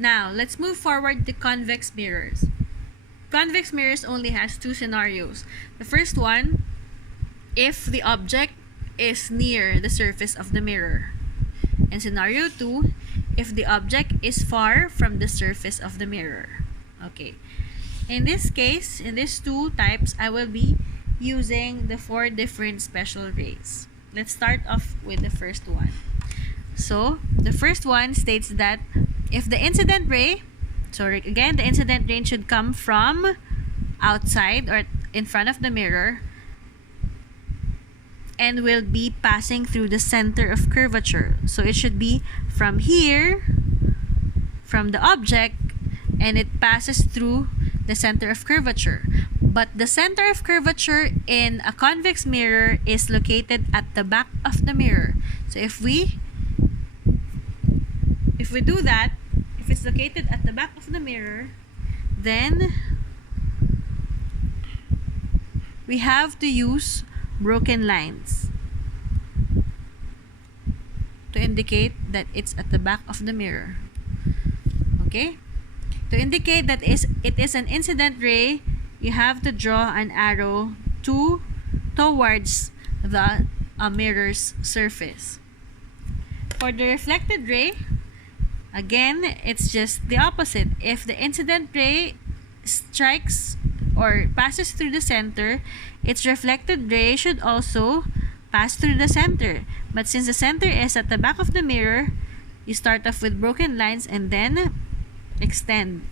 Now, let's move forward to convex mirrors. Convex mirrors only has two scenarios. The first one, if the object is near the surface of the mirror. And scenario 2, if the object is far from the surface of the mirror. Okay. In this case, in these two types, I will be using the 4 different special rays. Let's start off with the first one. So, the first one states that if the incident ray, the incident ray should come from outside or in front of the mirror and will be passing through the center of curvature. So, it should be from here, from the object, and it passes through the center of curvature. But the center of curvature in a convex mirror is located at the back of the mirror. So if we do that, if it's located at the back of the mirror, then we have to use broken lines to indicate that it's at the back of the mirror. Okay? To indicate that it is an incident ray, you have to draw an arrow towards the mirror's surface. For the reflected ray, again, it's just the opposite. If the incident ray strikes or passes through the center, its reflected ray should also pass through the center. But since the center is at the back of the mirror, you start off with broken lines and then extend.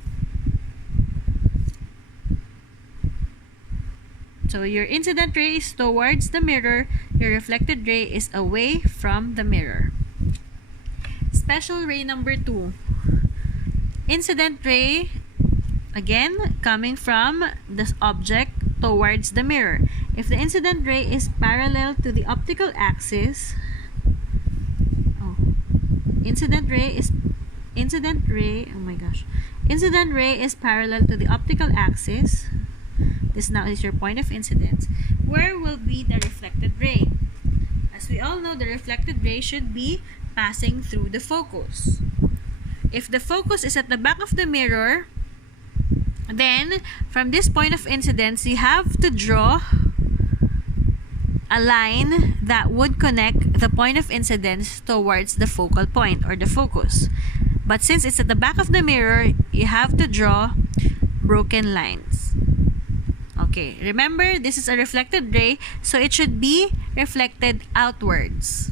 So your incident ray is towards the mirror, your reflected ray is away from the mirror. Special ray number 2. Incident ray, again, coming from this object towards the mirror. If the incident ray is parallel to the optical axis, incident ray is parallel to the optical axis. This now is your point of incidence. Where will be the reflected ray? As we all know, the reflected ray should be passing through the focus. If the focus is at the back of the mirror, then from this point of incidence, you have to draw a line that would connect the point of incidence towards the focal point or the focus. But since it's at the back of the mirror, you have to draw broken lines. Okay, remember, this is a reflected ray, so it should be reflected outwards.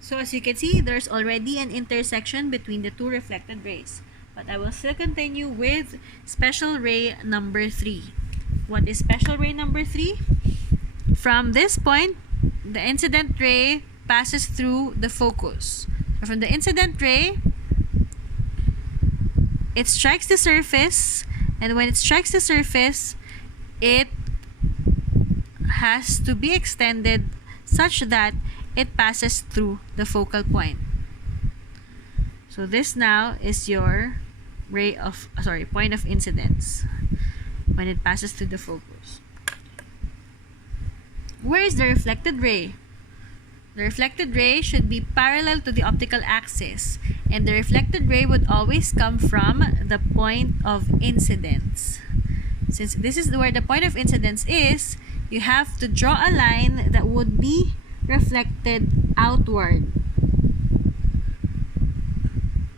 So as you can see, there's already an intersection between the two reflected rays. But I will still continue with special ray number 3. What is special ray number 3? From this point, the incident ray passes through the focus. So from the incident ray, it strikes the surface, and when it strikes the surface, it has to be extended such that it passes through the focal point. So this now is your point of incidence when it passes through the focus. Where is the reflected ray? The reflected ray should be parallel to the optical axis, and the reflected ray would always come from the point of incidence. Since this is where the point of incidence is, you have to draw a line that would be reflected outward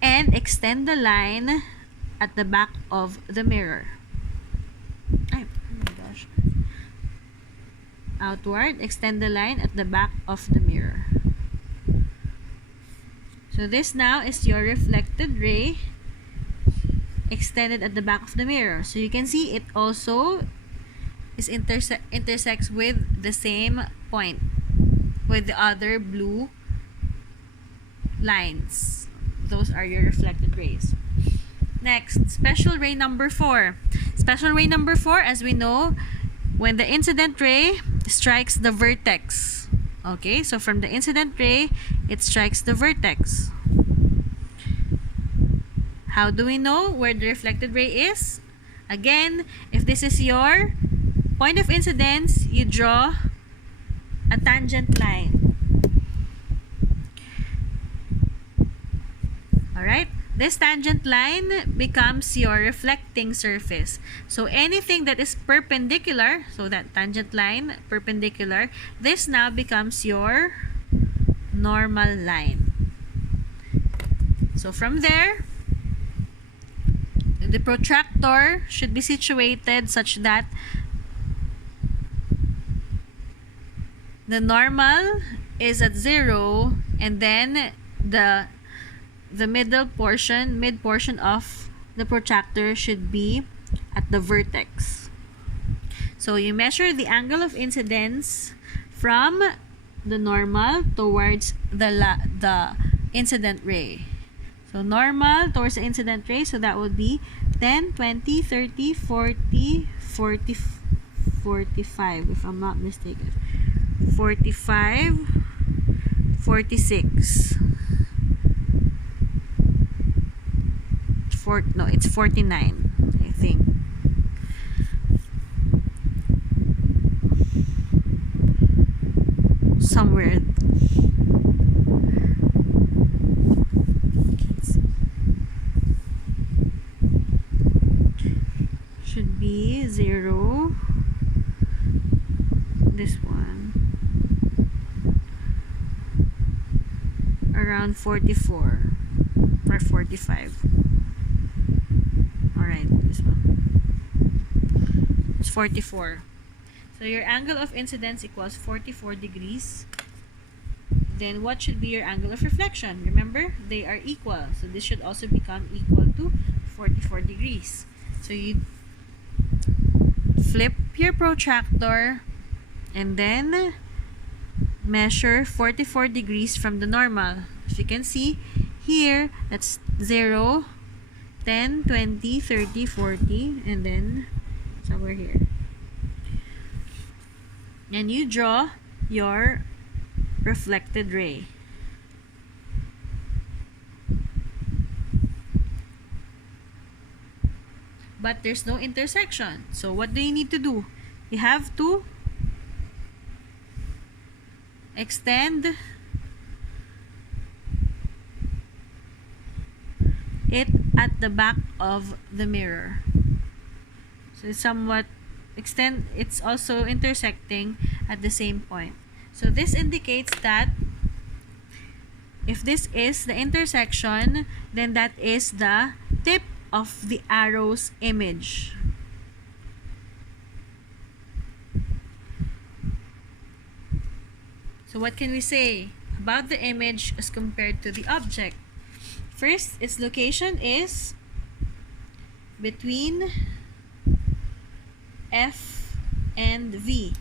and extend the line at the back of the mirror. Outward, extend the line at the back of the mirror. So this now is your reflected ray extended at the back of the mirror. So you can see it also is intersects with the same point with the other blue lines. Those are your reflected rays. Next, special ray number 4. Special ray number 4, as we know, when the incident ray strikes the vertex. Okay, so from the incident ray, it strikes the vertex. How do we know where the reflected ray is? Again, if this is your point of incidence, you draw a tangent line. Alright? This tangent line becomes your reflecting surface. So anything that is perpendicular, so that tangent line, perpendicular, this now becomes your normal line. So from there, the protractor should be situated such that the normal is at 0, and then the mid portion of the protractor should be at the vertex. So you measure the angle of incidence from the normal towards the incident ray. So normal towards the incident ray, so that would be 10, 20, 30, 40, 40, 45, if I'm not mistaken. 45, 46. No, it's 49, I think. Somewhere. Should be 0. This one. Around 44 or 45. Alright, this one. It's 44. So your angle of incidence equals 44 degrees. Then what should be your angle of reflection? Remember, they are equal. So this should also become equal to 44 degrees. So you flip your protractor and then measure 44 degrees from the normal. As you can see here, that's 0, 10, 20, 30, 40, and then somewhere here. And you draw your reflected ray. But there's no intersection. So what do you need to do? You have to extend it at the back of the mirror. So it's somewhat it's also intersecting at the same point. So this indicates that if this is the intersection, then that is the tip of the arrow's image. So what can we say about the image as compared to the object? First, its location is between F and V.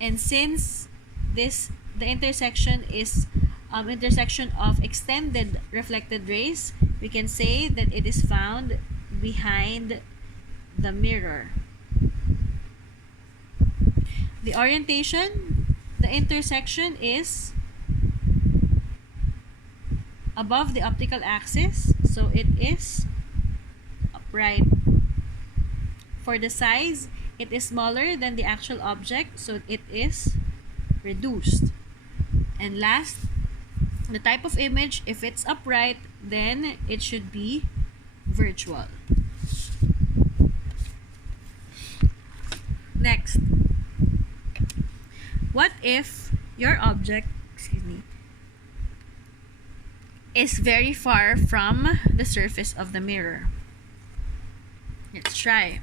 And since the intersection is intersection of extended reflected rays, we can say that it is found behind the mirror. The orientation, the intersection is above the optical axis, so it is upright. For the size, it is smaller than the actual object, so it is reduced. And last, the type of image, if it's upright, then it should be virtual. Next, what if your object, is very far from the surface of the mirror? Let's try.